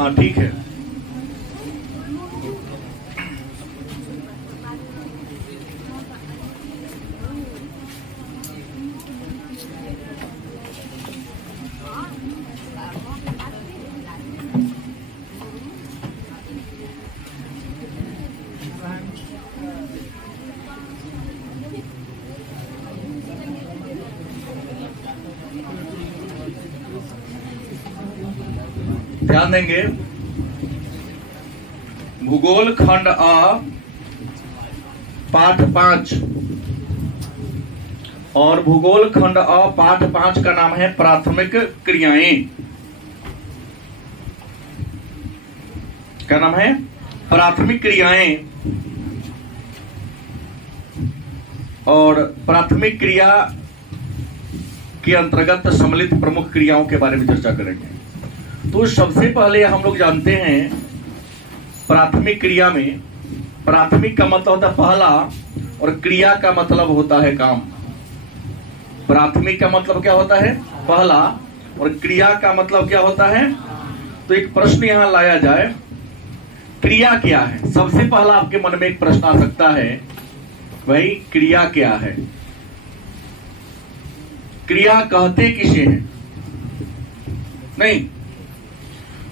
हाँ ठीक है। ध्यान देंगे, भूगोल खंड आ पाठ 5 और भूगोल खंड आ पाठ 5 का नाम है प्राथमिक क्रियाएं। क्या नाम है? प्राथमिक क्रियाएं। और प्राथमिक क्रिया के अंतर्गत सम्मिलित प्रमुख क्रियाओं के बारे में चर्चा करेंगे। तो सबसे पहले हम लोग जानते हैं प्राथमिक क्रिया में, प्राथमिक का मतलब होता है पहला और क्रिया का मतलब होता है काम। प्राथमिक का मतलब क्या होता है? पहला, और क्रिया का मतलब क्या होता है? तो एक प्रश्न यहां लाया जाए, क्रिया क्या है? सबसे पहला आपके मन में एक प्रश्न आ सकता है, भाई क्रिया क्या है? क्रिया कहते किसे हैं? नहीं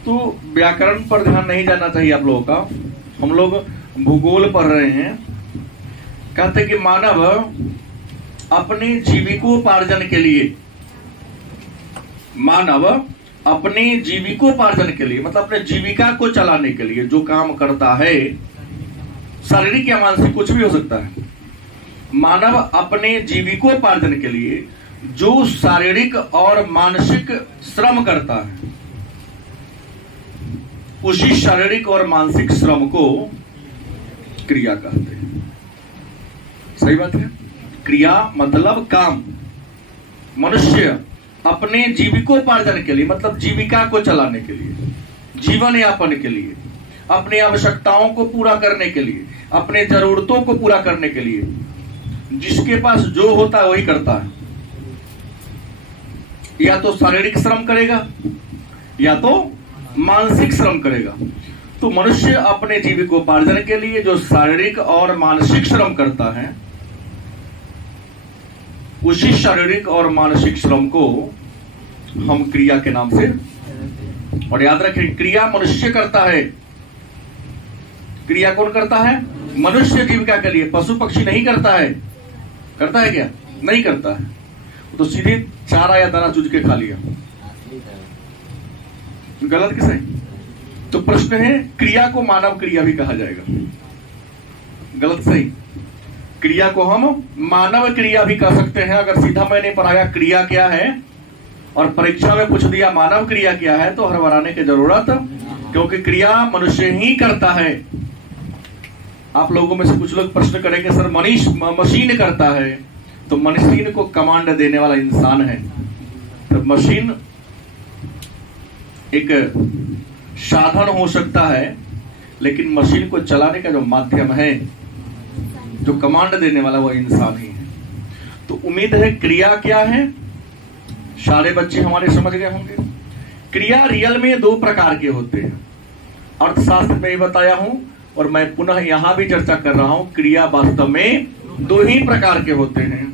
तो व्याकरण पर ध्यान नहीं जाना चाहिए आप लोगों का। हम लोग भूगोल पढ़ रहे हैं। कहते कि मानव अपने जीविकोपार्जन के लिए, मानव अपने जीविकोपार्जन के लिए मतलब अपने जीविका को चलाने के लिए जो काम करता है, शारीरिक या मानसिक कुछ भी हो सकता है, मानव अपने जीविकोपार्जन के लिए जो शारीरिक और मानसिक श्रम करता है, उसी शारीरिक और मानसिक श्रम को क्रिया कहते हैं। सही बात है। क्रिया मतलब काम। मनुष्य अपने जीविकोपार्जन के लिए मतलब जीविका को चलाने के लिए, जीवन यापन के लिए, अपनी आवश्यकताओं को पूरा करने के लिए, अपने जरूरतों को पूरा करने के लिए जिसके पास जो होता है वही करता है। या तो शारीरिक श्रम करेगा या तो मानसिक श्रम करेगा। तो मनुष्य अपने जीविकोपार्जन के लिए जो शारीरिक और मानसिक श्रम करता है, उसी शारीरिक और मानसिक श्रम को हम क्रिया के नाम से, और याद रखें क्रिया मनुष्य करता है। क्रिया कौन करता है? मनुष्य जीविका के लिए। पशु पक्षी नहीं करता है। करता है क्या? नहीं करता है। तो सीधे चारा या दाना चूज के खा लिया। गलत किसे? तो प्रश्न है, क्रिया को मानव क्रिया भी कहा जाएगा। गलत सही? क्रिया को हम मानव क्रिया भी कह सकते हैं। अगर सीधा मैंने पढ़ाया क्रिया क्या है और परीक्षा में पूछ दिया मानव क्रिया क्या है, तो हड़बड़ाने की जरूरत, क्योंकि क्रिया मनुष्य ही करता है। आप लोगों में से कुछ लोग प्रश्न करेंगे, सर मशीन करता है। तो मशीन को कमांड देने वाला इंसान है। तो मशीन एक साधन हो सकता है, लेकिन मशीन को चलाने का जो माध्यम है, जो कमांड देने वाला, वो इंसान ही है। तो उम्मीद है क्रिया क्या है सारे बच्चे हमारे समझ गए होंगे। क्रिया रियल में 2 प्रकार के होते हैं। अर्थशास्त्र में ही बताया हूं और मैं पुनः यहां भी चर्चा कर रहा हूं, क्रिया वास्तव में 2 ही प्रकार के होते हैं।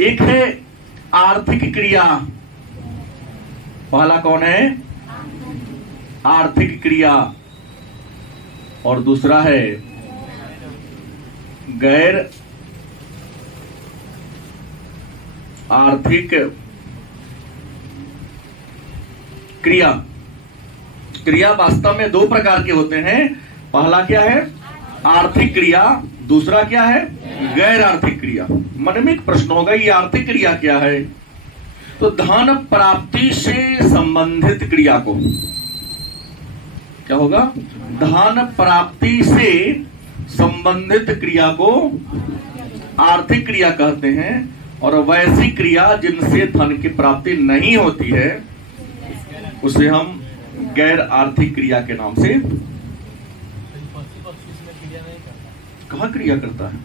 एक है आर्थिक क्रिया। पहला कौन है? आर्थिक क्रिया। और दूसरा है गैर आर्थिक क्रिया। क्रिया वास्तव में 2 प्रकार के होते हैं। पहला क्या है? आर्थिक क्रिया। दूसरा क्या है? गैर आर्थिक क्रिया। मन में एक प्रश्न होगा, ये आर्थिक क्रिया क्या है? तो धन प्राप्ति से संबंधित क्रिया को क्या होगा? धन प्राप्ति से संबंधित क्रिया को आर्थिक क्रिया कहते हैं। और वैसी क्रिया जिनसे धन की प्राप्ति नहीं होती है, उसे हम गैर आर्थिक क्रिया के नाम से। कहाँ क्रिया करता है?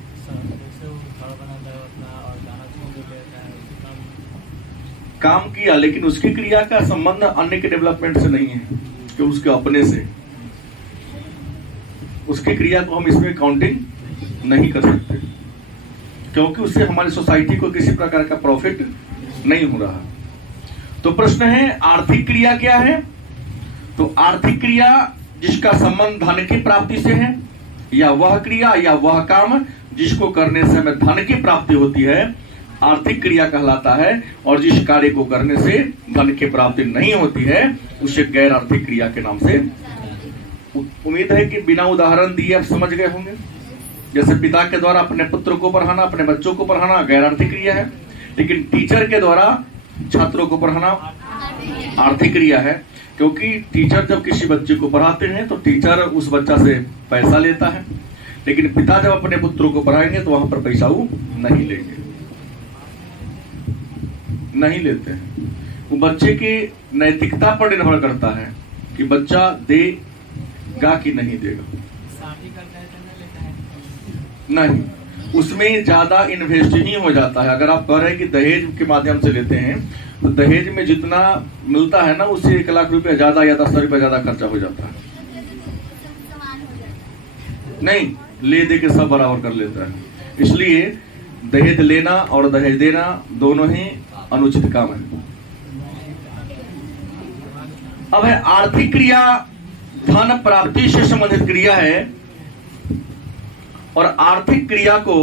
काम किया, लेकिन उसकी क्रिया का संबंध अन्य के डेवलपमेंट से नहीं है कि उसके अपने से, उसकी क्रिया को हम इसमें काउंटिंग नहीं कर सकते, क्योंकि उससे हमारी सोसाइटी को किसी प्रकार का प्रॉफिट नहीं हो रहा। तो प्रश्न है आर्थिक क्रिया क्या है? तो आर्थिक क्रिया जिसका संबंध धन की प्राप्ति से है, या वह क्रिया या वह काम जिसको करने से हमें धन की प्राप्ति होती है, आर्थिक क्रिया कहलाता है। और जिस कार्य को करने से धन की प्राप्ति नहीं होती है, उसे गैर आर्थिक क्रिया के नाम से। उम्मीद है कि बिना उदाहरण दिए आप समझ गए होंगे। जैसे पिता के द्वारा अपने पुत्र को पढ़ाना, अपने बच्चों को पढ़ाना गैर आर्थिक क्रिया है, लेकिन टीचर के द्वारा छात्रों को पढ़ाना आर्थिक क्रिया है। क्योंकि टीचर जब किसी बच्चे को पढ़ाते हैं तो टीचर उस बच्चा से पैसा लेता है, लेकिन पिता जब अपने पुत्रों को पढ़ाएंगे तो वहां पर पैसा वो नहीं लेंगे, नहीं लेते हैं। वो बच्चे की नैतिकता पर निर्भर करता है कि बच्चा देगा कि नहीं देगा। नहीं, उसमें ज्यादा इन्वेस्ट ही हो जाता है। अगर आप कह रहे हैं कि दहेज के माध्यम से लेते हैं, तो दहेज में जितना मिलता है ना, उससे 1 लाख रुपया ज्यादा या 10 रुपया ज्यादा खर्चा हो जाता है। नहीं, ले दे के सब बराबर कर लेता है। इसलिए दहेज लेना और दहेज देना दोनों ही अनुचित काम है। अब है आर्थिक क्रिया, धन प्राप्ति से संबंधित क्रिया है। और आर्थिक क्रिया को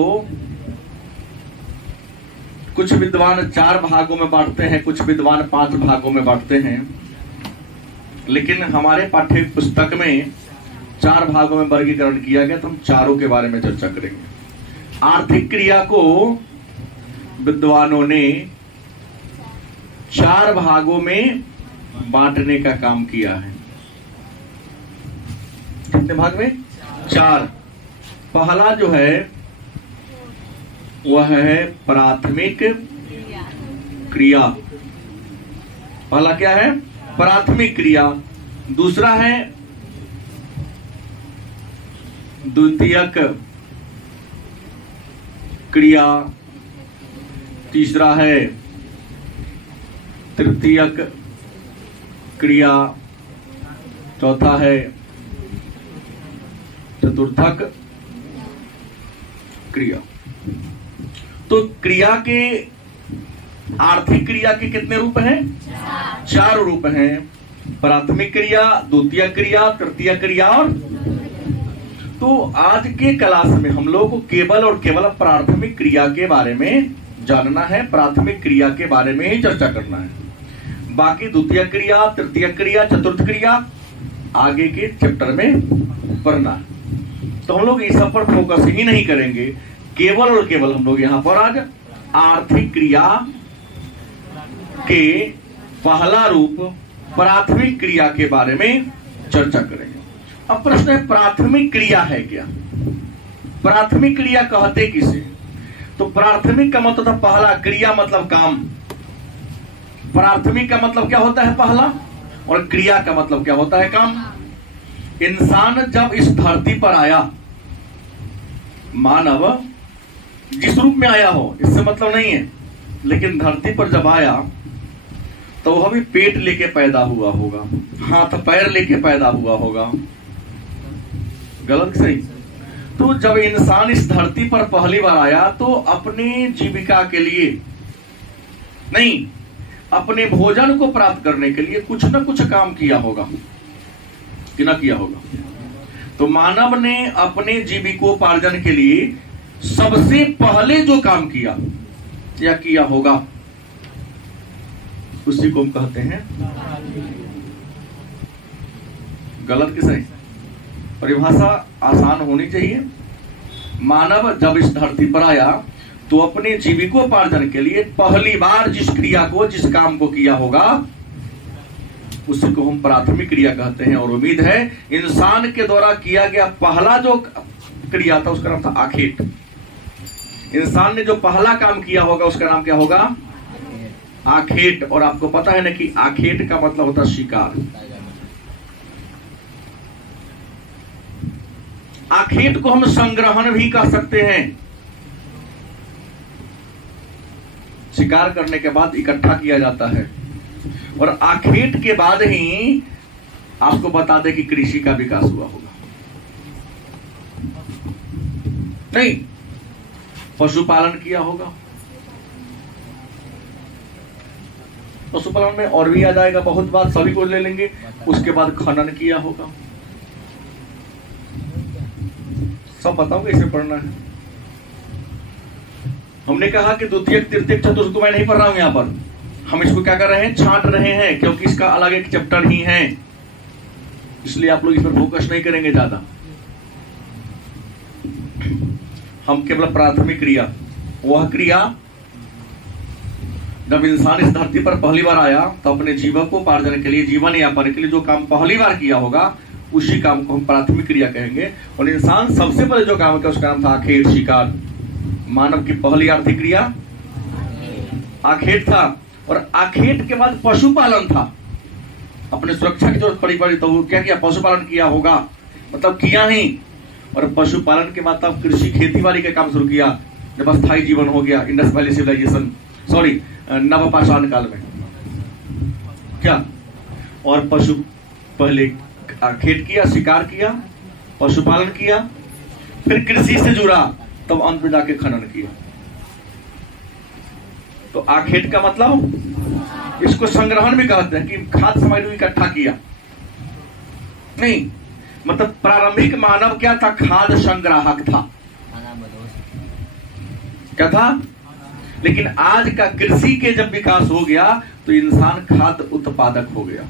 कुछ विद्वान 4 भागों में बांटते हैं, कुछ विद्वान 5 भागों में बांटते हैं, लेकिन हमारे पाठ्य पुस्तक में 4 भागों में वर्गीकरण किया गया। तो हम चारों के बारे में चर्चा करेंगे। आर्थिक क्रिया को विद्वानों ने 4 भागों में बांटने का काम किया है। कितने भाग में? 4। पहला जो है वह है प्राथमिक क्रिया। पहला क्या है? प्राथमिक क्रिया। दूसरा है द्वितीयक क्रिया। तीसरा है तृतीयक क्रिया। चौथा है चतुर्थक क्रिया। तो क्रिया के, आर्थिक क्रिया के कितने रूप हैं? 4 रूप हैं। प्राथमिक क्रिया, द्वितीय क्रिया, तृतीय क्रिया और। तो आज के क्लास में हम लोग को केवल और केवल प्राथमिक क्रिया के बारे में जानना है, प्राथमिक क्रिया के बारे में ही चर्चा करना है। बाकी द्वितीय क्रिया, तृतीय क्रिया, चतुर्थ क्रिया आगे के चैप्टर में पढ़ना है। तो हम लोग इस सब पर फोकस ही नहीं करेंगे, केवल और केवल हम लोग यहां पर आज आर्थिक क्रिया के पहला रूप प्राथमिक क्रिया के बारे में चर्चा करेंगे। अब प्रश्न है प्राथमिक क्रिया है क्या? प्राथमिक क्रिया कहते किसे? तो प्राथमिक का मतलब पहला, क्रिया मतलब काम। प्राथमिक का मतलब क्या होता है? पहला। और क्रिया का मतलब क्या होता है? काम। इंसान जब इस धरती पर आया, मानव जिस रूप में आया हो इससे मतलब नहीं है, लेकिन धरती पर जब आया तो वह भी पेट लेके पैदा हुआ होगा, हाथ पैर लेके पैदा हुआ होगा। गलत सही? तो जब इंसान इस धरती पर पहली बार आया तो अपनी जीविका के लिए नहीं, अपने भोजन को प्राप्त करने के लिए कुछ न कुछ काम किया होगा कि ना किया होगा। तो मानव ने अपने जीविकोपार्जन के लिए सबसे पहले जो काम किया या किया होगा उसी को हम कहते हैं। गलत कि सही? परिभाषा आसान होनी चाहिए। मानव जब इस धरती पर आया तो अपने जीविकोपार्जन के लिए पहली बार जिस क्रिया को, जिस काम को किया होगा उसी को हम प्राथमिक क्रिया कहते हैं। और उम्मीद है इंसान के द्वारा किया गया पहला जो क्रिया था उसका नाम था आखेट। इंसान ने जो पहला काम किया होगा उसका नाम क्या होगा? आखेट। और आपको पता है ना कि आखेट का मतलब होता है शिकार। आखेट को हम संग्रहण भी कह सकते हैं। शिकार करने के बाद इकट्ठा किया जाता है, और आखेट के बाद ही आपको बता दें कि कृषि का विकास हुआ होगा। नहीं, पशुपालन किया होगा। पशुपालन में और भी आ जाएगा, बहुत बात सभी को ले लेंगे। उसके बाद खनन किया होगा। सब बताओ कैसे पढ़ना है। हमने कहा कि द्वितीय तृतीय चतुर्थ को मैं नहीं पढ़ रहा हूं यहां पर, हम इसको क्या कर रहे हैं, छांट रहे हैं, क्योंकि इसका अलग एक चैप्टर ही है, इसलिए आप लोग इस पर फोकस नहीं करेंगे ज्यादा। हम केवल प्राथमिक क्रिया, वह क्रिया जब इंसान इस धरती पर पहली बार आया तो अपने जीविकोपार्जन के लिए, जीवन यापन के लिए जो काम पहली बार किया होगा उसी काम को हम प्राथमिक क्रिया कहेंगे। और इंसान सबसे पहले जो काम किया उसका नाम था आखेट, शिकार। मानव की पहली आर्थिक क्रिया आखेट था, और आखेट के बाद पशुपालन था। अपने सुरक्षा की जरूरत पड़ी तो वो क्या किया, पशुपालन किया होगा, मतलब किया ही। और पशुपालन के बाद तब कृषि खेती बाड़ी का काम शुरू किया, जब अस्थायी जीवन हो गया, इंडस वैली सिविलाइजेशन, सॉरी नवपाषाण काल में क्या। और पशु पहले खेत किया, शिकार किया, पशुपालन किया, फिर कृषि से जुड़ा, तब अंत में जाके खनन किया। तो आखेट का मतलब इसको संग्रहण भी कहते हैं, कि खाद्य सामग्री इकट्ठा किया। नहीं, मतलब प्रारंभिक मानव क्या था, खाद्य संग्राहक था। क्या था? लेकिन आज का कृषि के जब विकास हो गया तो इंसान खाद्य उत्पादक हो गया,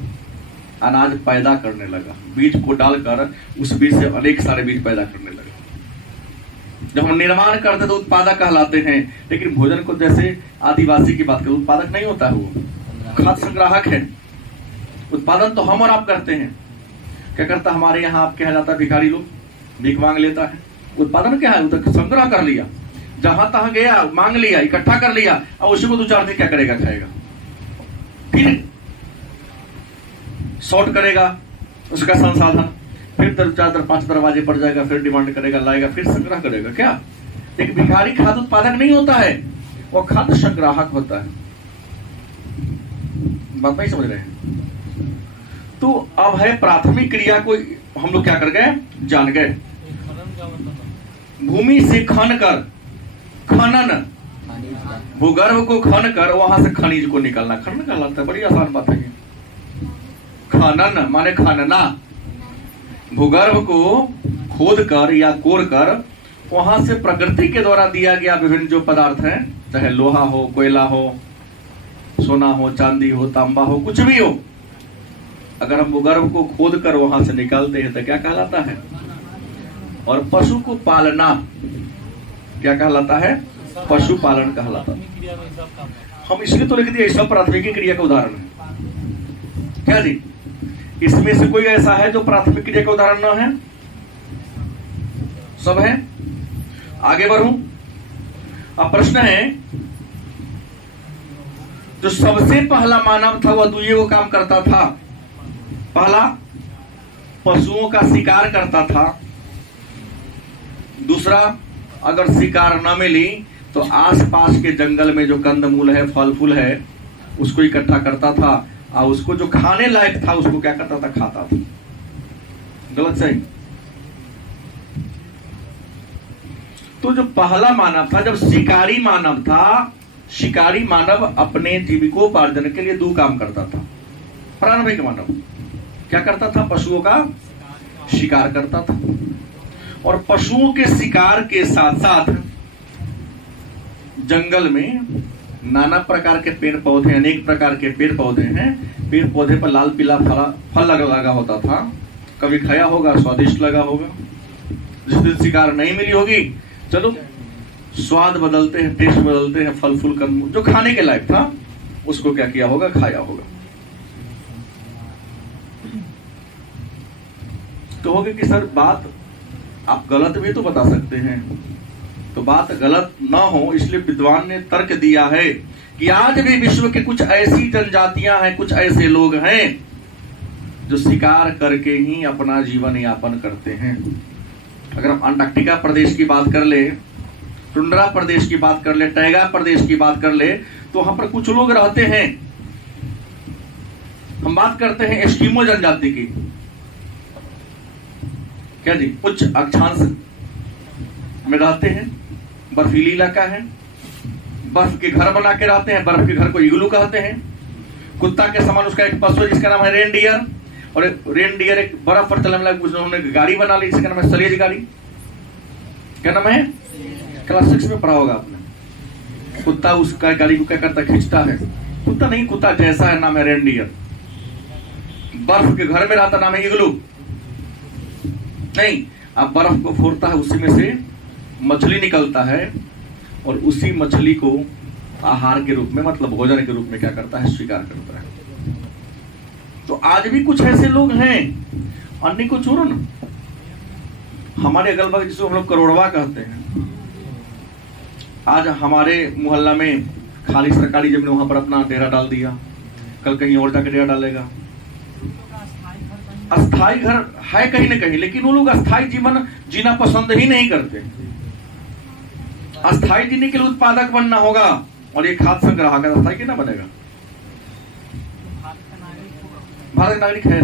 अनाज पैदा करने लगा, बीज को डालकर उस बीज से अनेक सारे बीज पैदा करने लगा। जब हम निर्माण करते तो उत्पादक कहलाते हैं, लेकिन भोजन को जैसे आदिवासी की बात करें, उत्पादक नहीं होता है, वो खाद्य संग्राहक है। उत्पादन तो हम और आप करते हैं। क्या करता हमारे यहाँ आप कहा जाता है भिखारी लोग भीख मांग लेता है। उत्पादन क्या है, वो तो संग्रह कर लिया, जहां तहां गया मांग लिया, इकट्ठा कर लिया, और उसी को 2-4 दिन क्या करेगा, खाएगा, फिर शॉर्ट करेगा उसका संसाधन, फिर 4-5 दरवाजे पड़ जाएगा, फिर डिमांड करेगा, लाएगा, फिर संग्रह करेगा। क्या? लेकिन भिखारी खाद्य उत्पादक नहीं होता है, वो खाद्य संग्राहक होता है। बात नहीं समझ रहे हैं? तो अब है प्राथमिक क्रिया को हम लोग क्या कर गए, जान गए। भूमि से खन कर, खनन, भूगर्भ को खन कर वहां से खनिज को निकालना, खनन कहलाता है। बड़ी आसान बात है ये। खनन माने खनना, भूगर्भ को खोद कर या कोर कर वहां से प्रकृति के द्वारा दिया गया विभिन्न जो पदार्थ हैं, चाहे लोहा हो, कोयला हो, सोना हो, चांदी हो, तांबा हो, कुछ भी हो, अगर हम भूगर्भ को खोद कर वहां से निकालते हैं तो क्या कहलाता है। और पशु को पालना क्या कहलाता है, पशुपालन कहलाता है। हम इसलिए तो लिख दिए, सब प्राथमिक क्रिया का उदाहरण है। क्या जी, इसमें से कोई ऐसा है जो प्राथमिक क्रिया का उदाहरण न है? सब है। आगे बढ़ूं। अब प्रश्न है, जो सबसे पहला मानव था वह दुइये वो काम करता था। पहला पशुओं का शिकार करता था, दूसरा अगर शिकार न मिली तो आसपास के जंगल में जो कंदमूल है, फल फूल है, उसको इकट्ठा करता था, और उसको जो खाने लायक था उसको क्या करता था, खाता था। गलत सही? तो जो पहला मानव था, जब शिकारी मानव था, शिकारी मानव अपने जीविकोपार्जन के लिए 2 काम करता था। प्रारंभिक मानव क्या करता था, पशुओं का शिकार करता था, और पशुओं के शिकार के साथ साथ जंगल में नाना प्रकार के पेड़ पौधे, अनेक प्रकार के पेड़ पौधे हैं, पेड़ पौधे पर लाल पीला फल लगा होता था। कभी खाया होगा, स्वादिष्ट लगा होगा। जिस दिन शिकार नहीं मिली होगी, चलो स्वाद बदलते हैं, टेस्ट बदलते हैं, फल फूल कंद जो खाने के लायक था उसको क्या किया होगा, खाया होगा। तो होगा कि सर बात आप गलत भी तो बता सकते हैं, तो बात गलत ना हो इसलिए विद्वान ने तर्क दिया है कि आज भी विश्व के कुछ ऐसी जनजातियां हैं, कुछ ऐसे लोग हैं जो शिकार करके ही अपना जीवन यापन करते हैं। अगर हम अंटार्कटिका प्रदेश की बात कर ले, टुंड्रा प्रदेश की बात कर ले, टैगा प्रदेश की बात कर ले, तो वहां पर कुछ लोग रहते हैं, हम बात करते हैं एस्किमो जनजाति की, क्या जी, उच्च अक्षांश में रहते हैं, बर्फीली इलाका है, बर्फ के घर बना के रहते हैं, बर्फ के घर को इग्लू कहते हैं। कुत्ता के समान उसका एक पशु है जिसका नाम है रेनडियर, और रेनडियर एक बर्फ पर चलने वाला, उन्होंने गाड़ी बना ली जिसका नाम है स्लेज गाड़ी। क्या नाम है? क्लास 6 में पढ़ा होगा आपने। कुत्ता उसका गाड़ी को क्या करता है? खींचता है। कुत्ता नहीं, कुत्ता जैसा है, नाम है रेनडियर। बर्फ के घर में रहता, नाम है इग्लू। नहीं, अब बर्फ को फोड़ता है, उसी में से मछली निकलता है, और उसी मछली को आहार के रूप में, मतलब भोजन के रूप में क्या करता है? स्वीकार करता है। तो आज भी कुछ ऐसे लोग हैं, अन्य को छोड़ो ना, हमारे अगल बगल जिसको हम लोग करोड़वा कहते हैं, आज हमारे मोहल्ला में खाली सरकारी जमीन, वहां पर अपना डेरा डाल दिया, कल कहीं और जाकर डेरा डालेगा। अस्थाई घर है कहीं न कहीं, लेकिन वो लोग अस्थाई जीवन जीना पसंद ही नहीं करते। अस्थाई जीने के लिए उत्पादक बनना होगा, और ये खाद्य संग्राहक अस्थाई के ना बनेगा। भारत का नागरिक है,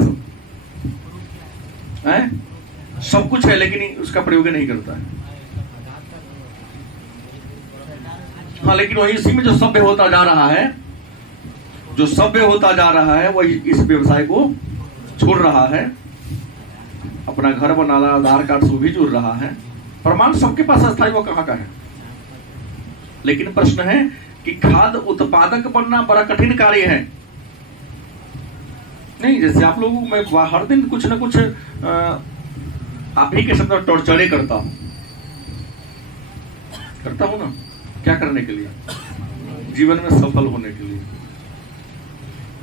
सब कुछ है, लेकिन उसका प्रयोग नहीं करता है। हाँ, लेकिन वही इसी में जो सभ्य होता जा रहा है, जो सभ्य होता जा रहा है, वही इस व्यवसाय को छोड़ रहा है, अपना घर बना रहा, आधार कार्ड से भी जुड़ रहा है। प्रमाण सबके पास अस्थाई वो कहाँ का है। लेकिन प्रश्न है कि खाद्य उत्पादक बनना बड़ा कठिन कार्य है। नहीं, जैसे आप लोगों मैं हर दिन कुछ ना कुछ आप ही के शब्द टॉर्चरे करता हूं ना, क्या करने के लिए? जीवन में सफल होने के लिए।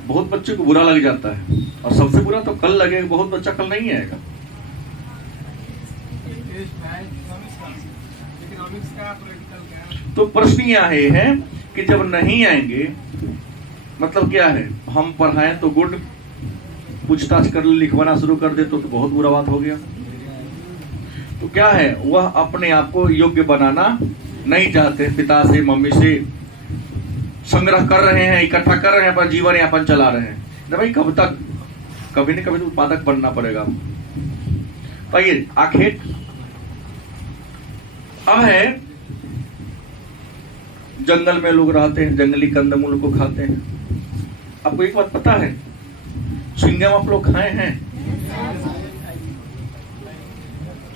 बहुत बच्चे को बुरा लग जाता है, और सबसे बुरा तो कल लगेगा, बहुत बच्चा कल नहीं आएगा। तो प्रश्न यह है कि जब नहीं आएंगे, मतलब क्या है? हम पढ़ाएं तो गुड, पूछताछ कर लिखवाना शुरू कर दे तो बहुत बुरा बात हो गया। तो क्या है, वह अपने आप को योग्य बनाना नहीं चाहते, पिता से मम्मी से संग्रह कर रहे हैं, इकट्ठा कर रहे हैं, पर जीवन यापन चला रहे हैं। ना भाई, कब तक? कभी न कभी तो उत्पादक बनना पड़ेगा। तो ये आखेट अब है, जंगल में लोग रहते हैं, जंगली कंदमूल को खाते हैं। आपको एक बात पता है, च्युइंगम आप लोग खाए हैं?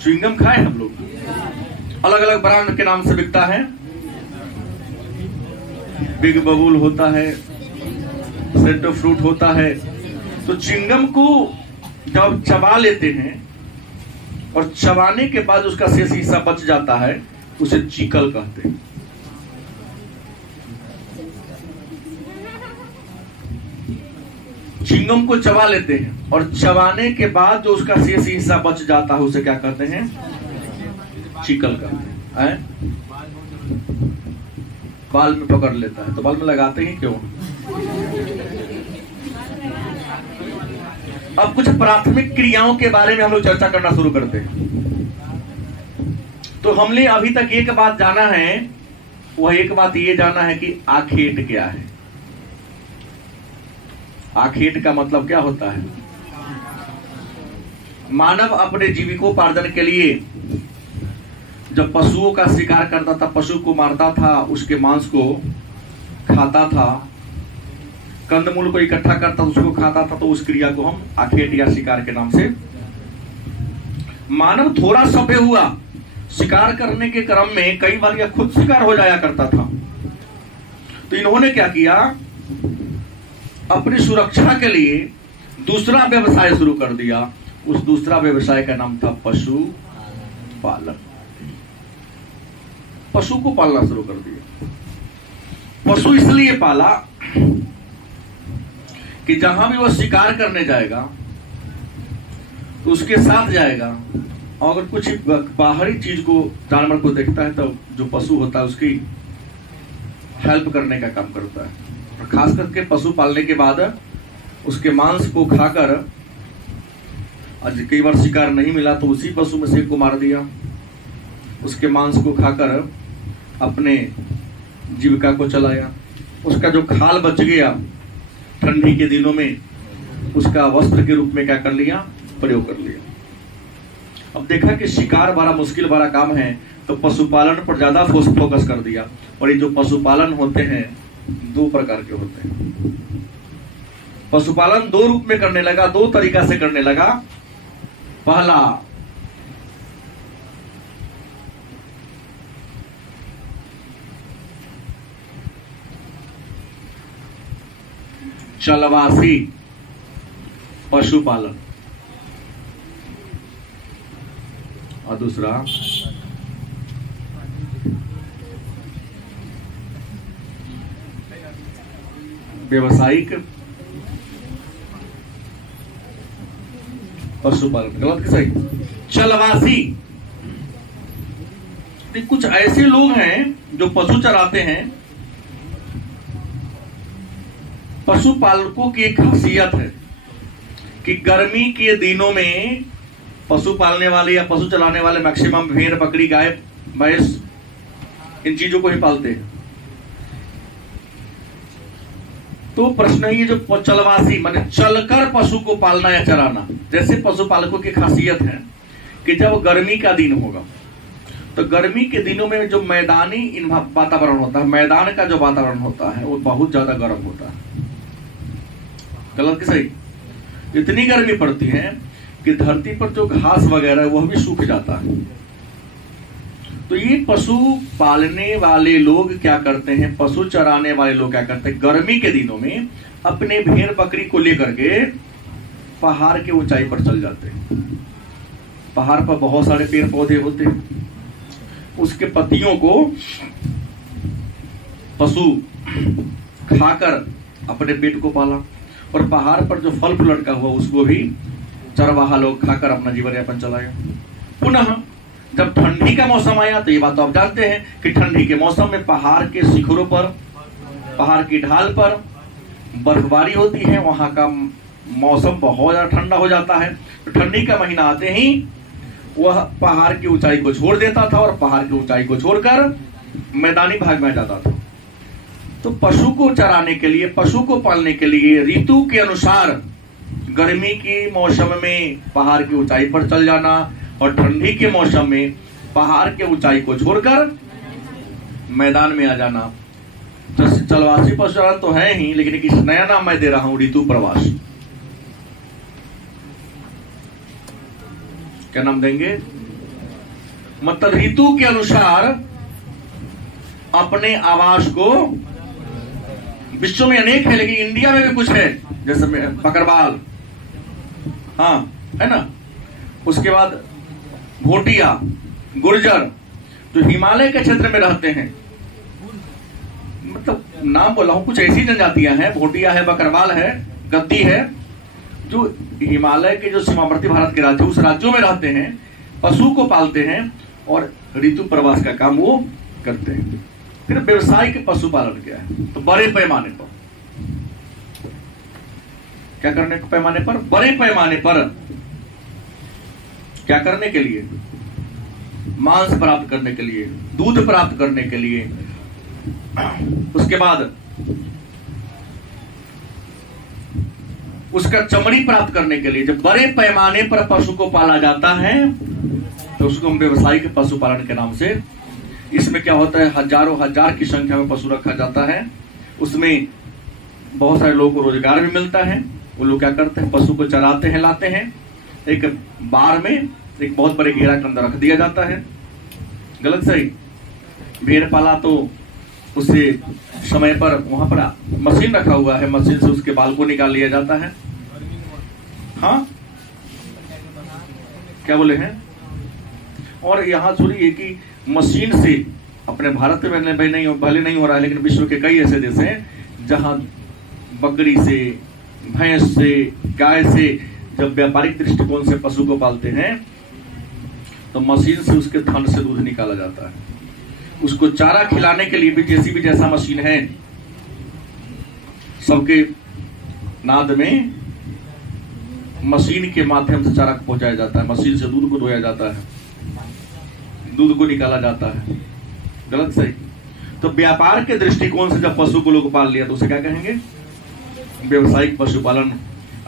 च्युइंगम खाए हम लोग, अलग अलग ब्रांड के नाम से बिकता है। बिग बबूल होता है, सेंटर फ्रूट होता है। तो च्युइंगम को जब चबा लेते हैं, और चबाने के बाद उसका शेष हिस्सा बच जाता है, उसे चीकल कहते हैं। च्युइंगम को चबा लेते हैं, और चबाने के बाद जो उसका शेष हिस्सा बच जाता है, उसे क्या कहते हैं? चिकल कहते हैं। बाल में पकड़ लेता है, तो बाल में लगाते ही क्यों? अब कुछ प्राथमिक क्रियाओं के बारे में हम लोग चर्चा करना शुरू करते हैं। तो हमने अभी तक एक बात जाना है, वह एक बात ये जाना है कि आखेट क्या है। आखेट का मतलब क्या होता है? मानव अपने जीविकोपार्जन के लिए जब पशुओं का शिकार करता था, पशु को मारता था, उसके मांस को खाता था, कंदमूल को इकट्ठा करता, उसको खाता था, तो उस क्रिया को हम आखेट या शिकार के नाम से। मानव थोड़ा सभ्य हुआ, शिकार करने के क्रम में कई बार यह खुद शिकार हो जाया करता था। तो इन्होंने क्या किया, अपनी सुरक्षा के लिए दूसरा व्यवसाय शुरू कर दिया। उस दूसरा व्यवसाय का नाम था पशु पालन। पशु को पालना शुरू कर दिया। पशु इसलिए पाला कि जहां भी वह शिकार करने जाएगा तो उसके साथ जाएगा, और अगर कुछ बाहरी चीज को, जानवर को देखता है, तो जो पशु होता है उसकी हेल्प करने का काम करता है। और खास करके पशु पालने के बाद उसके मांस को खाकर, आज कई बार शिकार नहीं मिला तो उसी पशु में से एक को मार दिया, उसके मांस को खाकर अपने जीविका को चलाया। उसका जो खाल बच गया ठंडी के दिनों में, उसका वस्त्र के रूप में क्या कर लिया, प्रयोग कर लिया। अब देखा कि शिकार बड़ा मुश्किल भरा काम है, तो पशुपालन पर ज्यादा फोकस कर दिया। और ये जो पशुपालन होते हैं दो प्रकार के होते हैं। पशुपालन दो रूप में करने लगा, दो तरीका से करने लगा। पहला चलवासी पशुपालन और दूसरा व्यवसायिक पशुपालन। गलत कि सही? चलवासी कुछ ऐसे लोग हैं जो पशु चराते हैं। पशुपालकों की एक खासियत है कि गर्मी के दिनों में पशु पालने वाले या पशु चलाने वाले मैक्सिमम भेड़, बकरी, गाय, भैंस, इन चीजों को ही पालते हैं। तो प्रश्न है, ये जो चलवासी माने चलकर पशु को पालना या चराना, जैसे पशुपालकों की खासियत है कि जब गर्मी का दिन होगा तो गर्मी के दिनों में जो मैदानी वातावरण होता है, मैदान का जो वातावरण होता है वो बहुत ज्यादा गर्म होता है। गलत कि सही? इतनी गर्मी पड़ती है कि धरती पर जो घास वगैरह है वह भी सूख जाता है। तो ये पशु पालने वाले लोग क्या करते हैं, पशु चराने वाले लोग क्या करते हैं, गर्मी के दिनों में अपने भेड़ बकरी को लेकर के पहाड़ के ऊंचाई पर चल जाते हैं। पहाड़ पर बहुत सारे पेड़ पौधे होते हैं, उसके पत्तियों को पशु खाकर अपने पेट को पाला, और पहाड़ पर जो फल फूल लटका हुआ उसको भी चरवाहा लोग खाकर अपना जीवन यापन चलाया। पुनः जब ठंडी का मौसम आया, तो ये बात तो आप जानते हैं कि ठंडी के मौसम में पहाड़ के शिखरों पर, पहाड़ की ढाल पर बर्फबारी होती है, वहां का मौसम बहुत ज्यादा ठंडा हो जाता है। तो ठंडी का महीना आते ही वह पहाड़ की ऊंचाई को छोड़ देता था और पहाड़ की ऊंचाई को छोड़कर मैदानी भाग में जाता था। तो पशु को चराने के लिए, पशु को पालने के लिए ऋतु के अनुसार गर्मी के मौसम में पहाड़ की ऊंचाई पर चल जाना और ठंडी के मौसम में पहाड़ के ऊंचाई को छोड़कर मैदान में आ जाना। तो चलवासी पशुपालन तो है ही, लेकिन एक नया नाम मैं दे रहा हूं, ऋतु प्रवास। क्या नाम देंगे? मतलब ऋतु के अनुसार अपने आवास को, विश्व में अनेक है लेकिन इंडिया में भी कुछ है, जैसे बकरवाल, हाँ है ना, उसके बाद भोटिया, गुर्जर, जो हिमालय के क्षेत्र में रहते हैं। मतलब नाम बोला हूं, कुछ ऐसी जनजातियां हैं, भोटिया है, बकरवाल है, गद्दी है, जो हिमालय के जो सीमावर्ती भारत के राज्य, उस राज्यों में रहते हैं, पशु को पालते हैं और ऋतु प्रवास का काम वो करते हैं। फिर व्यवसायिक पशुपालन क्या है? तो बड़े पैमाने पर क्या करने, पैमाने पर, बड़े पैमाने पर क्या करने के लिए? मांस प्राप्त करने के लिए, दूध प्राप्त करने के लिए, उसके बाद उसका चमड़ी प्राप्त करने के लिए। जब बड़े पैमाने पर पशु को पाला जाता है तो उसको हम व्यवसायिक पशुपालन के नाम से, इसमें क्या होता है, हजारों हजार की संख्या में पशु रखा जाता है, उसमें बहुत सारे लोगों को रोजगार भी मिलता है। वो लोग क्या करते हैं, पशु को चराते हैं, लाते हैं, एक बार में एक बहुत बड़े घेरा के अंदर रख दिया जाता है। गलत सही? भेड़ पाला तो उससे समय पर वहां पर मशीन रखा हुआ है, मशीन से उसके बाल को निकाल लिया जाता है। हाँ क्या बोले हैं? और यहाँ सुनिए कि मशीन से अपने भारत में भले नहीं हो रहा है, लेकिन विश्व के कई ऐसे देश हैं जहां बकरी से, भैंस से, गाय से जब व्यापारिक दृष्टिकोण से पशु को पालते हैं तो मशीन से उसके थन से दूध निकाला जाता है। उसको चारा खिलाने के लिए भी जेसीबी जैसा मशीन है, सबके नाद में मशीन के माध्यम से चारा पहुंचाया जाता है, मशीन से दूध को धोया जाता है, दूध को निकाला जाता है। गलत सही? तो व्यापार के दृष्टिकोण से जब पशु को लोग पाल लिया तो उसे क्या कहेंगे? व्यवसायिक पशुपालन।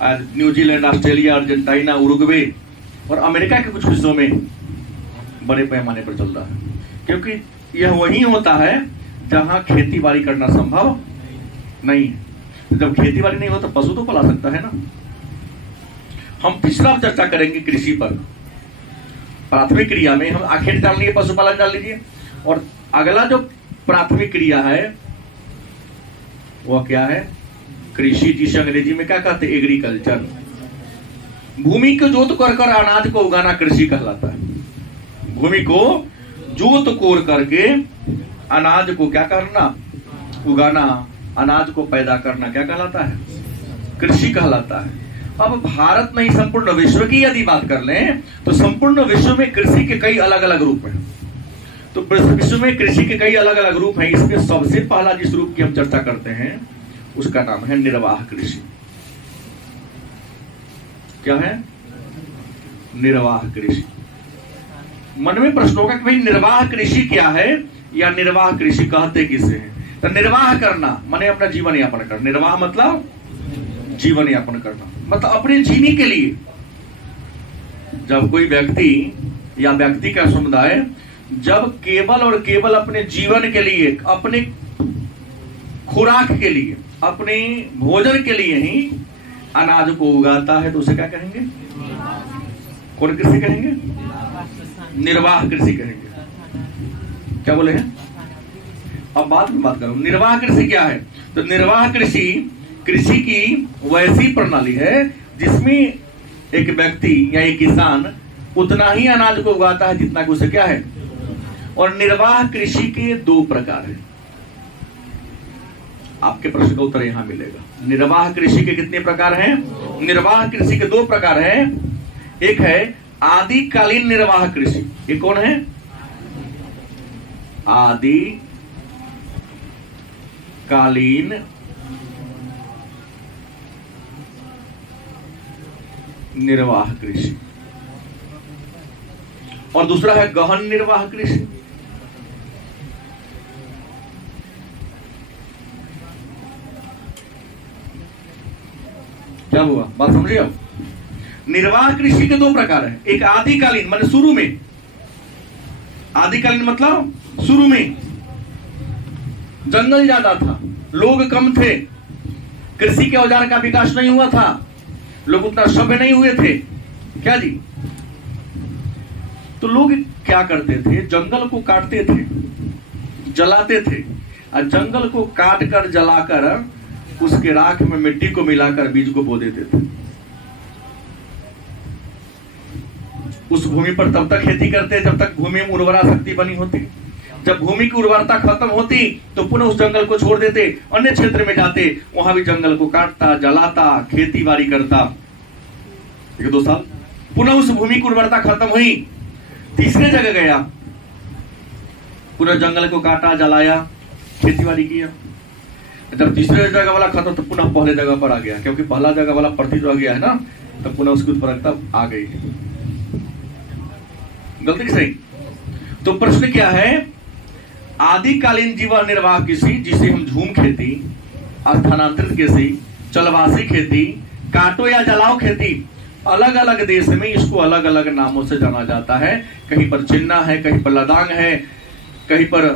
आज न्यूजीलैंड, ऑस्ट्रेलिया, अर्जेंटीना, उरुग्वे और अमेरिका के कुछ हिस्सों में बड़े पैमाने पर चल रहा है, क्योंकि यह वही होता है जहां खेती बाड़ी करना संभव नहीं है। तो जब खेती बाड़ी नहीं हो तो पशु तो पला सकता है ना। हम तीसरा चर्चा करेंगे कृषि पर। प्राथमिक क्रिया में हम आखिर डाल लीजिए, पशुपालन डाल लीजिए, और अगला जो प्राथमिक क्रिया है वह क्या है? कृषि, जिसे अंग्रेजी में क्या कहते हैं? एग्रीकल्चर। भूमि को जोत कर अनाज को उगाना कृषि कहलाता है। भूमि को जोत कोर करके अनाज को क्या करना? उगाना, अनाज को पैदा करना क्या कहलाता है? कृषि कहलाता है। अब भारत नहीं, संपूर्ण विश्व की यदि बात कर लें तो संपूर्ण विश्व में कृषि के कई अलग अलग रूप हैं। तो विश्व में कृषि के कई अलग अलग रूप हैं। इसमें सबसे पहला जिस रूप की हम चर्चा करते हैं उसका नाम है निर्वाह कृषि। क्या है? निर्वाह कृषि। मन में प्रश्न होगा कि भाई निर्वाह कृषि क्या है या निर्वाह कृषि कहते किसे हैं? तो निर्वाह करना माने अपना जीवन यापन करना। निर्वाह मतलब जीवन यापन करना, मतलब अपने जीने के लिए। जब कोई व्यक्ति या व्यक्ति का समुदाय जब केवल और केवल अपने जीवन के लिए, अपने खुराक के लिए, अपने भोजन के लिए ही अनाज को उगाता है तो उसे क्या कहेंगे? कौन कृषि कहेंगे? निर्वाह कृषि कहेंगे। क्या बोले हैं? अब बात करूं, निर्वाह कृषि क्या है? तो निर्वाह कृषि कृषि की वैसी प्रणाली है जिसमें एक व्यक्ति या एक किसान उतना ही अनाज को उगाता है जितना कि उसे क्या है। और निर्वाह कृषि के दो प्रकार हैं। आपके प्रश्न का उत्तर यहां मिलेगा। निर्वाह कृषि के कितने प्रकार हैं? निर्वाह कृषि के दो प्रकार हैं। एक है आदिकालीन निर्वाह कृषि। ये कौन है? आदिकालीन निर्वाह कृषि। और दूसरा है गहन निर्वाह कृषि। क्या हुआ? बात समझिए। अब निर्वाह कृषि के दो प्रकार है। एक आदिकालीन माने शुरू में, आदिकालीन मतलब शुरू में जंगल ज्यादा था, लोग कम थे, कृषि के औजार का विकास नहीं हुआ था, लोग उतना सभ्य नहीं हुए थे। क्या जी? तो लोग क्या करते थे? जंगल को काटते थे, जलाते थे, और जंगल को काट कर जलाकर उसके राख में मिट्टी को मिलाकर बीज को बो देते थे। उस भूमि पर तब तक खेती करते जब तक भूमि में उर्वरा शक्ति बनी होती। जब भूमि की उर्वरता खत्म होती तो पुनः उस जंगल को छोड़ देते, अन्य क्षेत्र में जाते, वहां भी जंगल को काटता, जलाता, खेती बाड़ी करता। 1-2 साल पुनः उस भूमि की उर्वरता खत्म हुई, तीसरे जगह गया, पुनः जंगल को काटा, जलाया, खेती बाड़ी किया। जब तीसरे जगह वाला खत्म तो पुनः पहले जगह पर आ गया, क्योंकि पहला जगह वाला प्रतीत हो गया है ना, तब पुनः उसकी उत्पादकता आ गई। गलती की सही? तो प्रश्न क्या है? आदिकालीन जीवन निर्वाह कृषि, जिसे हम झूम खेती, स्थानांतरित कृषि, चलवासी खेती, काटो या जलाओ खेती, अलग अलग देश में इसको अलग अलग नामों से जाना जाता है। कहीं पर चिन्ना है, कहीं पर लदांग है, कहीं पर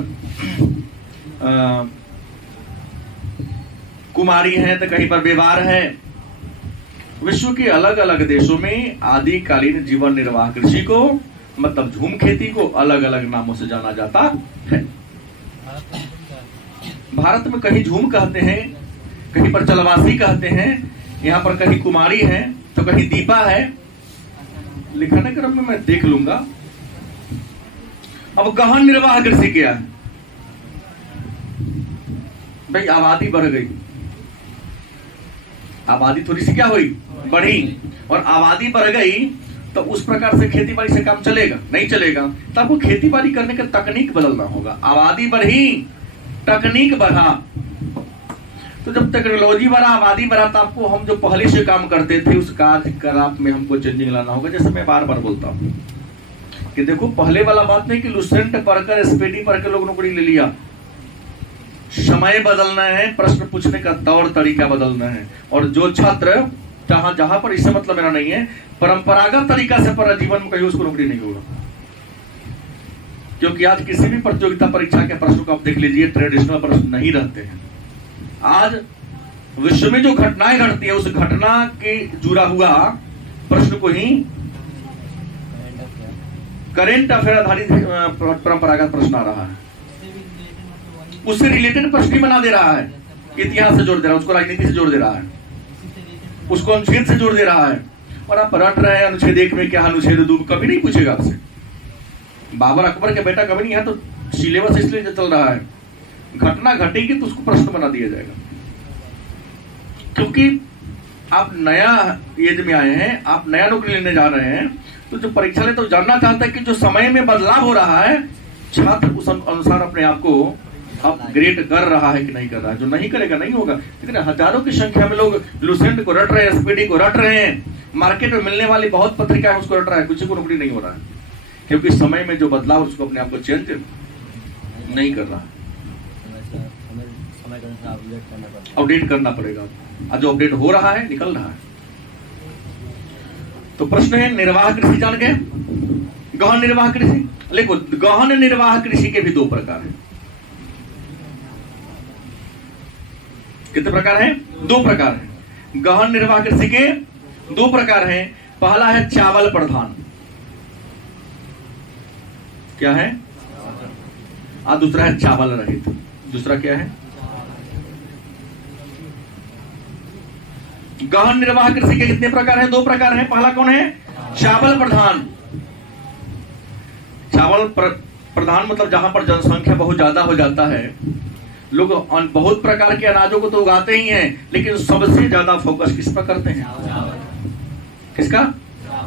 कुमारी है, तो कहीं पर व्यवहार है। विश्व के अलग अलग देशों में आदिकालीन जीवन निर्वाह कृषि को, मतलब झूम खेती को, अलग अलग नामों से जाना जाता है। भारत में कहीं झूम कहते हैं, कहीं पर चलवासी कहते हैं, यहाँ पर कहीं कुमारी है तो कहीं दीपा है। लिखने क्रम में मैं देख लूंगा। अब गहन निर्वाह कृषि क्या है? भाई आबादी बढ़ गई, आबादी थोड़ी सी क्या हुई? बढ़ी। और आबादी बढ़ गई तो उस प्रकार से खेती बाड़ी से काम चलेगा? नहीं चलेगा। तो आपको खेती बाड़ी करने का तकनीक बदलना होगा। आबादी बढ़ी, तकनीक बढ़ा, तो जब टेक्नोलॉजी बढ़ा, आबादी बढ़ा, तो आपको हम जो पहले से काम करते थे उस कार्यकलाप में हमको चेंजिंग लाना होगा। जैसे मैं बार बार बोलता हूँ कि देखो, पहले वाला बात नहीं कि लुसेंट पढ़कर, एसपीडी पढ़कर लोग नौकरी ले लिया। समय बदलना है, प्रश्न पूछने का तौर तरीका बदलना है। और जो छात्र जहां पर, इससे मतलब मेरा नहीं है, परंपरागत तरीका से पर जीवन में कहीं उसको नौकरी नहीं होगा। क्योंकि आज किसी भी प्रतियोगिता परीक्षा के प्रश्नों को आप देख लीजिए, ट्रेडिशनल प्रश्न नहीं रहते हैं। आज विश्व में जो घटनाएं घटती है उस घटना के जुड़ा हुआ प्रश्न को ही करेंट अफेयर आधारित परंपरागत प्रश्न आ रहा है, उससे रिलेटेड प्रश्न ही बना दे रहा है, इतिहास से जोड़ दे रहा है, उसको राजनीति से जोड़ दे रहा है, उसको अनुच्छेद से जोड़ दे रहा है। और आप रट रहे हैं अनुच्छेद 1 में क्या, अनुच्छेद 2 कभी नहीं पूछेगा आपसे। बाबर अकबर के बेटा कभी नहीं है, तो सिलेबस इसलिए चल रहा है, घटना घटेगी तो उसको प्रश्न बना दिया जाएगा। क्योंकि आप नया एज में आए हैं, आप नया नौकरी लेने जा रहे हैं, तो जो परीक्षा ले तो जानना चाहता है कि जो समय में बदलाव हो रहा है, छात्र उस अनुसार अपने आप को अपग्रेड कर रहा है कि नहीं कर रहा है। जो नहीं करेगा नहीं होगा। लेकिन हजारों की संख्या में लोग लुसेंट को रट रहे हैं, एसपीडी को रट रहे हैं, मार्केट में मिलने वाली बहुत पत्रिकाएं उसको रट रहा है, किसी को नौकरी नहीं हो रहा है, क्योंकि समय में जो बदलाव उसको अपने आप को चेंज नहीं कर रहा है, अपडेट करना पड़ेगा। और जो अपडेट हो रहा है निकल रहा है। तो प्रश्न है, निर्वाह कृषि जान गए, गहन निर्वाह कृषि। देखो, गहन निर्वाह कृषि के भी 2 प्रकार हैं। कितने प्रकार हैं? 2 प्रकार हैं। गहन निर्वाह कृषि के 2 प्रकार हैं। पहला है चावल प्रधान, क्या है? और दूसरा है चावल रहित। दूसरा क्या है? गहन निर्वाह कृषि के कितने प्रकार हैं? 2 प्रकार हैं। पहला कौन है? चावल प्रधान। चावल प्रधान मतलब जहां पर जनसंख्या बहुत ज्यादा हो जाता है, लोग बहुत प्रकार के अनाजों को तो उगाते ही हैं, लेकिन सबसे ज्यादा फोकस किस पर करते हैं? किसका?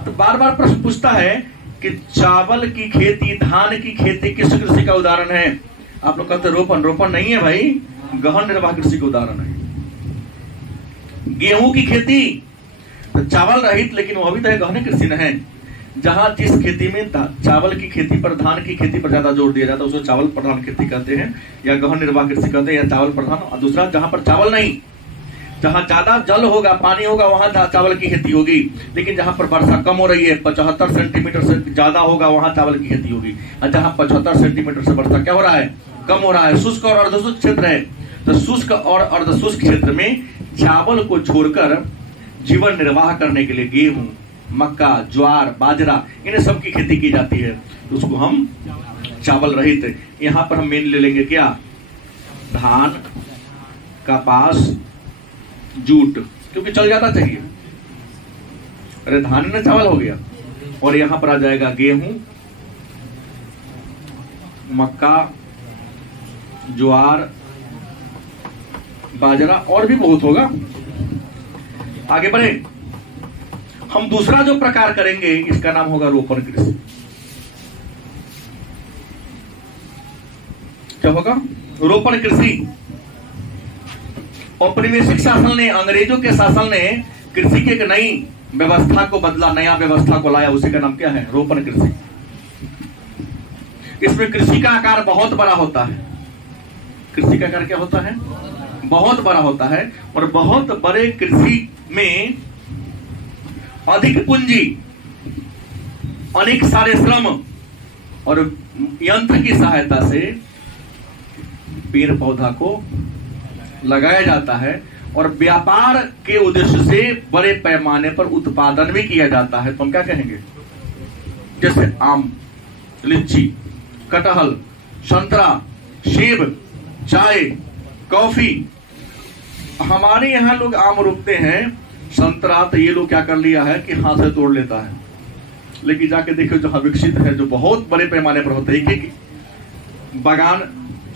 तो बार बार प्रश्न पूछता है कि चावल की खेती, धान की खेती किस कृषि का उदाहरण है? आप लोग कहते रोपण। रोपण नहीं है भाई, गहन निर्वाह कृषि का उदाहरण है। गेहूं की खेती तो चावल रहित, लेकिन वो भी तो गहन कृषि न है। जहां जिस खेती में चावल की खेती पर, धान की खेती पर ज्यादा जोर दिया जाता है, उसको चावल प्रधान खेती कहते हैं, या गहन निर्वाह कृषि कहते हैं, या चावल प्रधान। और दूसरा जहां पर चावल नहीं, जहां ज्यादा जल होगा, पानी होगा, वहां चावल की खेती होगी। लेकिन जहां पर वर्षा कम हो रही है, 75 सेंटीमीटर से ज्यादा होगा, वहां चावल की खेती होगी। और जहां 75 सेंटीमीटर से वर्षा क्या हो रहा है? कम हो रहा है। शुष्क और अर्धशुष्क क्षेत्र है, तो शुष्क और अर्धशुष्क क्षेत्र में चावल को छोड़कर जीवन निर्वाह करने के लिए गेहूं, मक्का, ज्वार, बाजरा, इन्हें सब की खेती की जाती है। तो उसको हम चावल रहित, यहां पर हम मेन ले लेंगे क्या? धान, कपास, जूट, क्योंकि चल जाता चाहिए। अरे धान में चावल हो गया। और यहां पर आ जाएगा गेहूं, मक्का, ज्वार, बाजरा, और भी बहुत होगा। आगे बढ़े, हम दूसरा जो प्रकार करेंगे इसका नाम होगा रोपण कृषि। क्या होगा? रोपण कृषि। औपनिवेशिक शासन ने, अंग्रेजों के शासन ने कृषि की एक नई व्यवस्था को बदला, नया व्यवस्था को लाया, उसी का नाम क्या है? रोपण कृषि। इसमें कृषि का आकार बहुत बड़ा होता है। कृषि का आकार क्या होता है? बहुत बड़ा होता है। और बहुत बड़े कृषि में अधिक पूंजी, अनेक सारे श्रम और यंत्र की सहायता से पेड़ पौधा को लगाया जाता है, और व्यापार के उद्देश्य से बड़े पैमाने पर उत्पादन भी किया जाता है। तो हम क्या कहेंगे? जैसे आम, लीची, कटहल, संतरा, सेब, चाय, कॉफी। हमारे यहाँ लोग आम रोपते हैं, संतरा तो ये लोग क्या कर लिया है कि हाथ से तोड़ लेता है। लेकिन जाके देखो जहां विकसित है, जो बहुत बड़े पैमाने पर होता है, एक बागान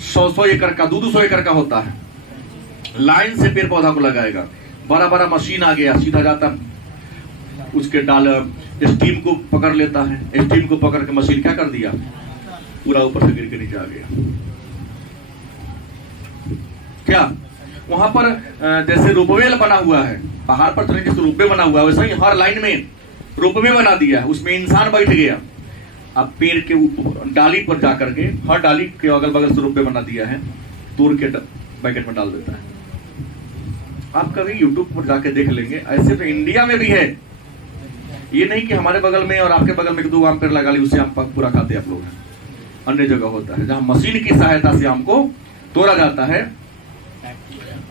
100 एकड़ का, 200 एकड़ का होता है, लाइन से पेड़ पौधा को लगाएगा। बड़ा बड़ा मशीन आ गया, सीधा जाता उसके डाल स्टीम को पकड़ लेता है। स्टीम को पकड़ के मशीन क्या कर दिया? पूरा ऊपर से गिर के नीचे आ गया। क्या वहां पर जैसे रोपवे बना हुआ है, पहाड़ पर जैसे रोपवे बना हुआ है, वैसे ही हर लाइन में रोपवे बना दिया है, उसमें इंसान बैठ गया। अब पेड़ के ऊपर डाली पर जाकर के, हर डाली के अगल बगल से रोपवे बना दिया है, तोड़ के पैकेट में डाल देता है। आप कभी यूट्यूब पर जाके देख लेंगे, ऐसे तो इंडिया में भी है। ये नहीं कि हमारे बगल में और आपके बगल में 1-2 आम पेड़ लगा ली, उससे आम पूरा खाते आप लोग। अन्य जगह होता है जहां मशीन की सहायता से आम को तोड़ा जाता है।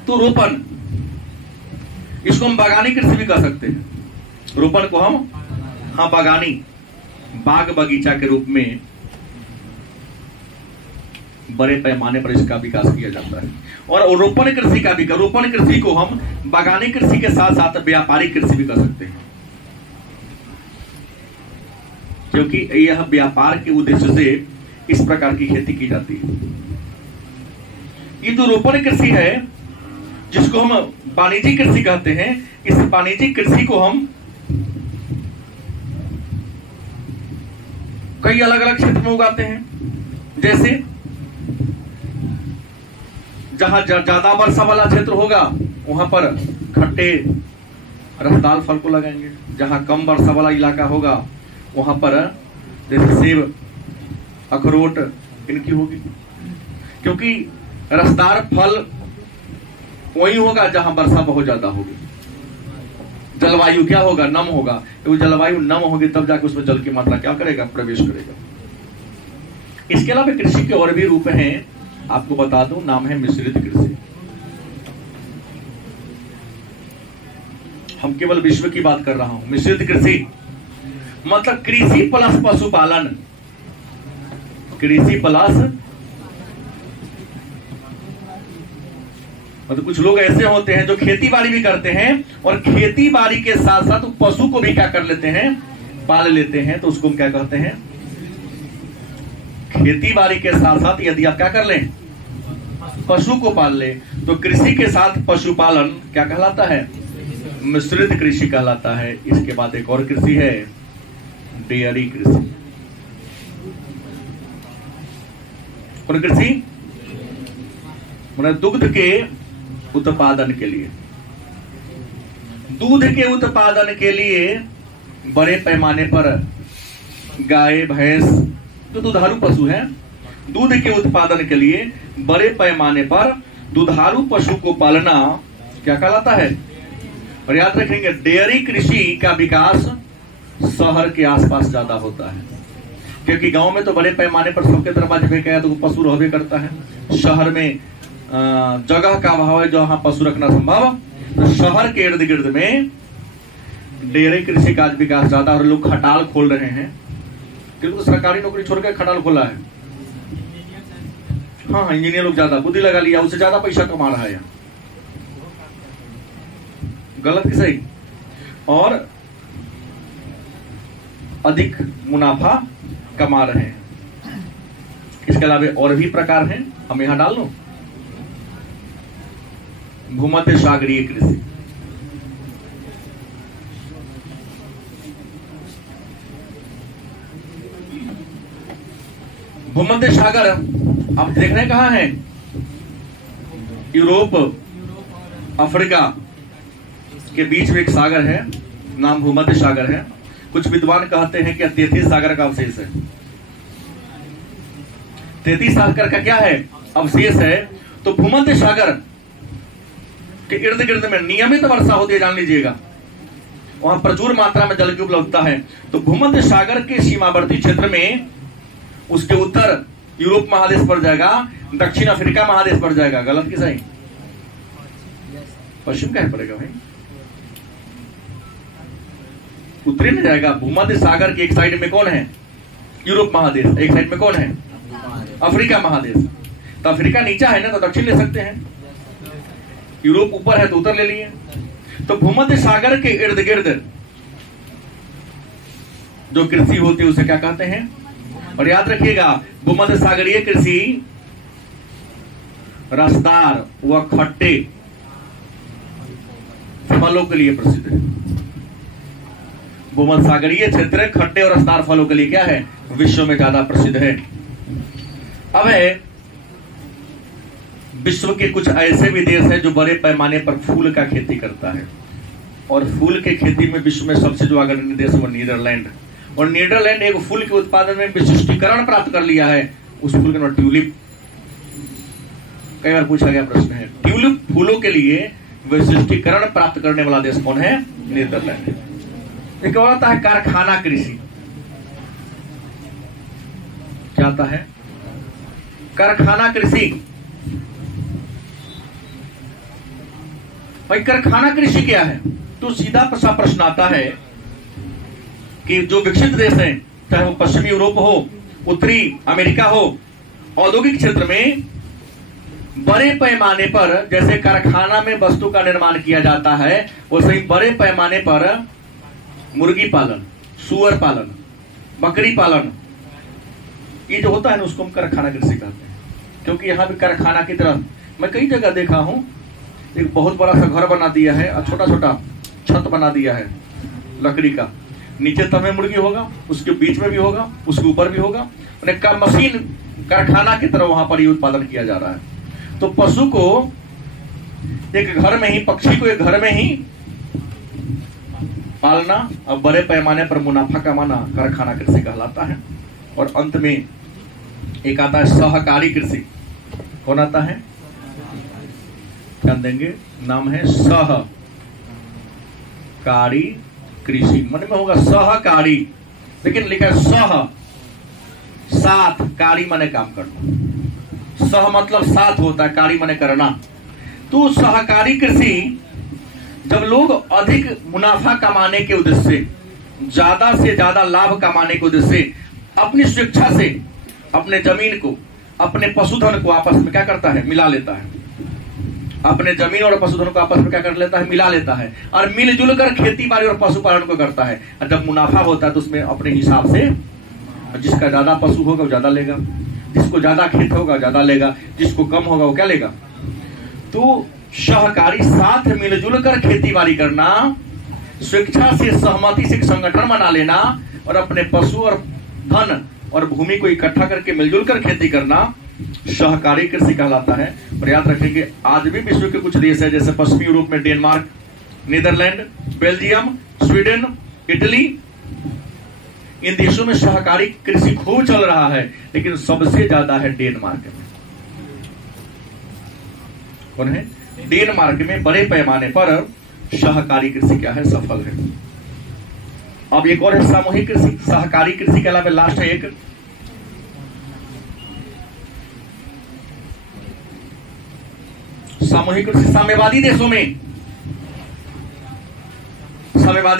तो रोपण, इसको हम बागानी कृषि भी कह सकते हैं। रोपण को हम बागानी, बाग बगीचा के रूप में बड़े पैमाने पर इसका विकास किया जाता है। और रोपण कृषि का भी, रोपण कृषि को हम बागानी कृषि के साथ साथ व्यापारिक कृषि भी कर सकते हैं, क्योंकि यह व्यापार के उद्देश्य से इस प्रकार की खेती की जाती है। ये जो रोपण कृषि है, जिसको हम वाणिज्यिक कृषि कहते हैं, इस वाणिज्यिक कृषि को हम कई अलग अलग क्षेत्र में उगाते हैं। जैसे जहां ज्यादा वर्षा वाला क्षेत्र होगा वहां पर खट्टे रसदार फल को लगाएंगे। जहां कम वर्षा वाला इलाका होगा वहां पर जैसे सेब, अखरोट इनकी होगी, क्योंकि रसदार फल वही होगा जहां वर्षा बहुत ज्यादा होगी। जलवायु क्या होगा? नम होगा। तो जलवायु नम होगी तब जाकर उसमें जल की मात्रा क्या करेगा? प्रवेश करेगा। इसके अलावा कृषि के और भी रूप हैं, आपको बता दूं, नाम है मिश्रित कृषि। हम केवल विश्व की बात कर रहा हूं। मिश्रित कृषि मतलब कृषि प्लस पशुपालन, कृषि प्लस मतलब कुछ लोग ऐसे होते हैं जो खेती बाड़ी भी करते हैं और खेती बाड़ी के साथ साथ पशु को भी क्या कर लेते हैं? पाल लेते हैं। तो उसको हम क्या कहते हैं? खेती बाड़ी के साथ साथ यदि आप क्या कर लें? पशु को पाल ले, तो कृषि के साथ पशुपालन क्या कहलाता है? मिश्रित कृषि कहलाता है। इसके बाद एक और कृषि है, डेयरी कृषि। और कृषि दुग्ध के उत्पादन के लिए, दूध के उत्पादन के लिए बड़े पैमाने पर गाय, भैंस जो दुधारू पशु हैं, दूध के उत्पादन के लिए बड़े पैमाने पर दुधारू पशु को पालना क्या कहलाता है? और याद रखेंगे, डेयरी कृषि का विकास शहर के आसपास ज्यादा होता है, क्योंकि गांव में तो बड़े पैमाने पर सबके दरवाजे पे गया तो पशु रहबे करता है। शहर में जगह का अभाव है जहां पशु रखना संभव, तो शहर के इर्द गिर्द में डेयरी कृषि का विकास ज्यादा। और लोग खटाल खोल रहे हैं, क्योंकि तो सरकारी नौकरी छोड़कर खटाल खोला है। हाँ, इंजीनियर लोग ज्यादा बुद्धि लगा लिया, उससे ज्यादा पैसा कमा रहा है। गलत कि सही? और अधिक मुनाफा कमा रहे हैं। इसके अलावा और भी प्रकार हैं, हम यहां डाल लूं। भूमध्य सागरीय कृषि, भूमध्य सागर आप देख रहे हैं कहां है? यूरोप, अफ्रीका के बीच में एक सागर है, नाम भूमध्य सागर है। कुछ विद्वान कहते हैं कि 33 सागर का अवशेष है। 33 सागर का क्या है? अवशेष है। तो भूमध्य सागर के इर्द गिर्द में नियमित वर्षा होती है, जान लीजिएगा। वहां प्रचुर मात्रा में जल की उपलब्धता है। तो भूमध्य सागर के सीमावर्ती क्षेत्र में उसके उत्तर यूरोप महादेश पड़ जाएगा, दक्षिण अफ्रीका महादेश पड़ जाएगा। गलत कि सही? पश्चिम क्या पड़ेगा भाई? उत्तरी में जाएगा। भूमध्य सागर की एक साइड में कौन है? यूरोप महादेश। एक साइड में कौन है? अफ्रीका महादेश। तो अफ्रीका नीचा है ना, तो दक्षिण ले सकते हैं। यूरोप ऊपर है तो उत्तर ले लिए। तो भूमध्य सागर के इर्द गिर्द जो कृषि होती है उसे क्या कहते हैं? और याद रखिएगा, भूमध्य सागरीय कृषि रसदार व खट्टे फलों के लिए प्रसिद्ध है। भूमध्य सागरीय क्षेत्र खट्टे और रसदार फलों के लिए क्या है? विश्व में ज्यादा प्रसिद्ध है। अब है विश्व के कुछ ऐसे भी देश हैं जो बड़े पैमाने पर फूल का खेती करता है। और फूल के खेती में विश्व में सबसे जो अग्रणी देश है वो नीदरलैंड। और नीदरलैंड एक फूल के उत्पादन में विशिष्टीकरण प्राप्त कर लिया है। उस फूल का नाम ट्यूलिप। कई बार पूछा गया प्रश्न है। ट्यूलिप फूलों के लिए वैशिष्टीकरण प्राप्त करने वाला देश कौन है? नीदरलैंड। एक और आता है कारखाना कृषि। क्या आता है? कारखाना कृषि। भाई कारखाना कृषि क्या है? तो सीधा सा प्रश्न आता है कि जो विकसित देश हैं, चाहे वो पश्चिमी यूरोप हो, उत्तरी अमेरिका हो, औद्योगिक क्षेत्र में बड़े पैमाने पर जैसे कारखाना में वस्तु का निर्माण किया जाता है, वैसे ही बड़े पैमाने पर मुर्गी पालन, सुअर पालन, बकरी पालन, ये जो होता है ना, उसको हम कारखाना कृषि कहते हैं। क्योंकि यहाँ भी कारखाना की तरह मैं कई जगह देखा हूं, एक बहुत बड़ा सा घर बना दिया है और छोटा छोटा छत बना दिया है लकड़ी का, नीचे तब में मुर्गी होगा, उसके बीच में भी होगा, उसके ऊपर भी होगा, का मशीन कारखाना की तरह वहां पर ही उत्पादन किया जा रहा है। तो पशु को एक घर में ही, पक्षी को एक घर में ही पालना और बड़े पैमाने पर मुनाफा कमाना कारखाना कृषि कहलाता है। और अंत में एक आता है सहकारी कृषि। कौन आता है? ध्यान देंगे, नाम है सहकारी कृषि। मन में होगा सहकारी, लेकिन लिखा है सह, साथ, कारी माने काम करना। सह मतलब साथ होता है, कारी माने करना। तो सहकारी कृषि जब लोग अधिक मुनाफा कमाने के उद्देश्य से, ज्यादा से ज्यादा लाभ कमाने के उद्देश्य से अपनी स्वेच्छा से अपने जमीन को, अपने पशुधन को आपस में क्या करता है? मिला लेता है। अपने जमीन और पशुधन को आपस में क्या कर लेता है? मिला लेता है और मिलजुल कर खेती बाड़ी और पशुपालन को करता है। और जब मुनाफा होता है तो उसमें अपने हिसाब से जिसका ज्यादा पशु होगा वो ज्यादा लेगा, जिसको ज्यादा खेत होगा ज्यादा लेगा, जिसको कम होगा वो क्या लेगा। तो सहकारी, साथ मिलजुल कर खेती बाड़ी करना, स्वेच्छा से सहमति से संगठन बना लेना और अपने पशु और धन और भूमि को इकट्ठा करके मिलजुल कर खेती करना सहकारी कृषि कहलाता है। और याद रखेंगे, आज भी विश्व के कुछ देश है जैसे पश्चिमी यूरोप में Denmark, Netherlands, Belgium, Sweden, Italy, इन देशों में सहकारी कृषि खूब चल रहा है, लेकिन सबसे ज्यादा है डेनमार्क में। कौन है? डेनमार्क में बड़े पैमाने पर सहकारी कृषि क्या है? सफल है। अब एक और है सामूहिक कृषि। सहकारी कृषि के अलावा लास्ट है एक सामूहिक कृषि। साम्यवादी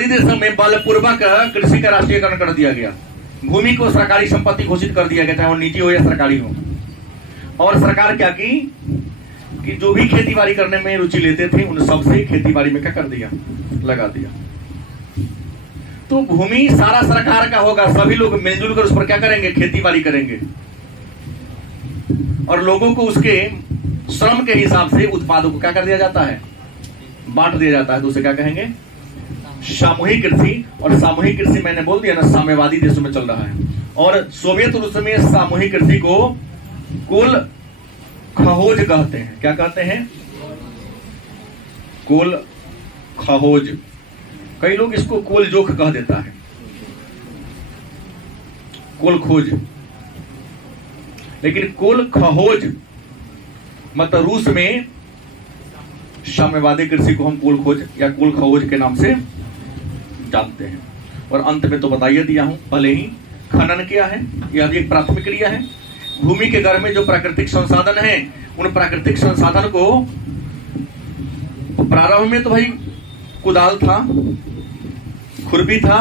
देशों में बलपूर्वक कृषि का राष्ट्रीयकरण कर दिया गया। भूमि को सरकारी संपत्ति घोषित कर दिया गया, चाहे वो निजी हो या सरकारी हो। और सरकार क्या की कि जो भी खेती बाड़ी करने में रुचि लेते थे उन सबसे खेती बाड़ी में क्या कर दिया? लगा दिया। तो भूमि सारा सरकार का होगा, सभी लोग मिलजुल कर उस पर क्या करेंगे? खेती बाड़ी करेंगे और लोगों को उसके श्रम के हिसाब से उत्पादों को क्या कर दिया जाता है? बांट दिया जाता है। तो उसे क्या कहेंगे? सामूहिक कृषि। और सामूहिक कृषि मैंने बोल दिया ना, साम्यवादी देशों में चल रहा है। और सोवियत रूस में सामूहिक कृषि को कोल खहोज कहते हैं। क्या कहते हैं? कोल खहोज। कई लोग इसको कोल जोख कह देता है, कोल खोज, लेकिन कोल खहोज मतलब रूस में साम्यवादी कृषि को हम कोल खोज या कोल खहोज के नाम से जानते हैं। और अंत में तो बताइए दिया हूं पहले ही, खनन क्या है? यह भी एक प्राथमिक क्रिया है। भूमि के गर्भ में जो प्राकृतिक संसाधन है, उन प्राकृतिक संसाधन को प्रारंभ में तो भाई कुदाल था, खुरपी था,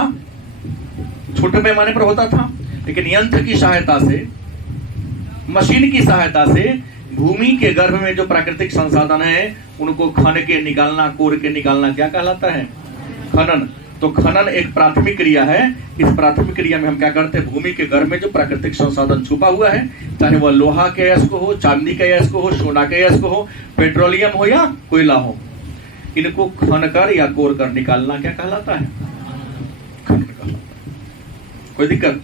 छोटे पैमाने पर होता था, लेकिन यंत्र की सहायता से, मशीन की सहायता से भूमि के गर्भ में जो प्राकृतिक संसाधन है उनको खन के निकालना, कोर के निकालना क्या कहलाता है? खनन। तो खनन एक प्राथमिक क्रिया है। इस प्राथमिक क्रिया में हम क्या करते हैं? भूमि के गर्भ में जो प्राकृतिक संसाधन छुपा हुआ है, चाहे वह लोहा के अयस्क हो, चांदी के अयस्क हो, सोना के अयस्क हो, पेट्रोलियम हो या कोयला हो, इनको खन कर या कोर कर निकालना क्या कहलाता है? खनन कहलाता है। कोई दिक्कत?